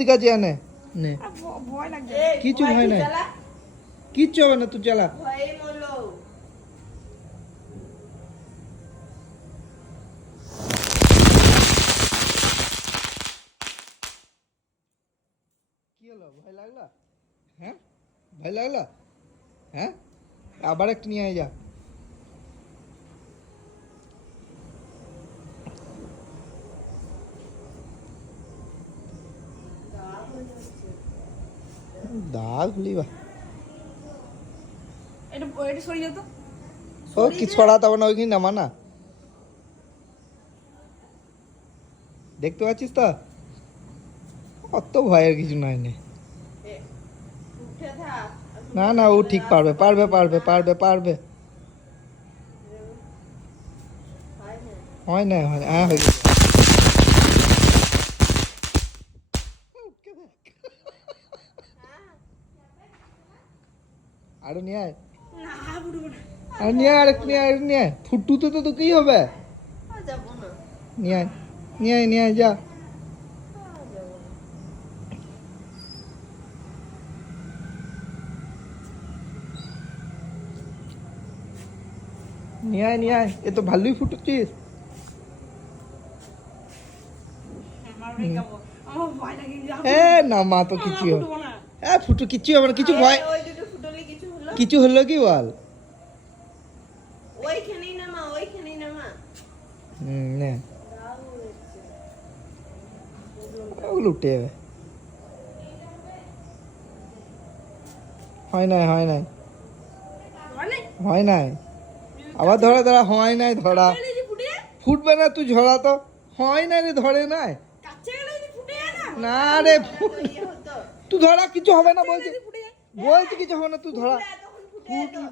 ঠিক আছে নে নে ভয় লাগছে কিছু ভয় নাই কিচ্ছু হবে না তুই চালা ভয়ে মরলো কি হলো ভয় লাগলো হ্যাঁ ভয় লাগলো হ্যাঁ আবার একটা নিয়ে আয় যা দাগ হলি বা এটা সরিয়ে যেত ও কি ছড়াতে হবে না ওইখানে নামা না দেখতে পাচ্ছিস তো অত ভয়ের কিছু নাই নে না না ও ঠিক পারবে পারবে পারবে পারবে পারবে হয় না হয় না হ্যাঁ হয়ে গেছে আরো নিয়ে আয় আর নিয়ে আয় আরেকটু নিয়ে আয় আরেকটু নিয়ে আয় ফুটুতে তো তোকেই হবে যাবো না নিয়ে আয় নিয়ে আয় নিয়ে আয় যা নিয়ে আয় এ তো ভালোই ফুটুচ্ছিস আমার ভয় লাগে না মা তো কিছু হবে হ্যাঁ ফুটু কিচ্ছু হবে না কিছু ভয় ওই দুটো ফুটলে কিছু হলো কিছু হলো কি বল ওইখানেই নামা নে ওগুলো উঠে যাবে হয় নাই হয় নাই হয় নাই আবার ধরা ধরা হয় নাই ধরা ফুটবে না তুই ঝরা তো হয় নাই রে ধরে নাই না রে তুই ধরা কিছু হবে না বলছি বলছি কিছু হবে না তুই ধরা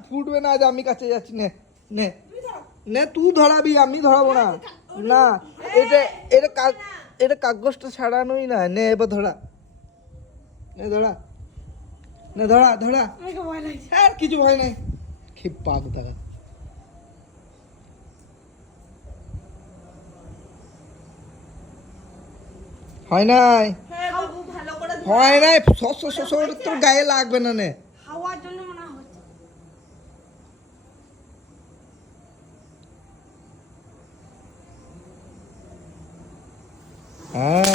ফুটবে না আজ আমি কাছে যাচ্ছি নে নে নে তুই ধরাবি আমি ধরাবো না না এটা এটা এটা কাগজটা ছাড়ানোই না নে এবার ধরা নে ধরা নে ধরা ধরা আর কিছু ভয় নাই কি পাক দেখা হয় নাই হয় নাই তোর গায়ে লাগবে না নে হাওয়ার জন্য মনে হচ্ছে হ্যাঁ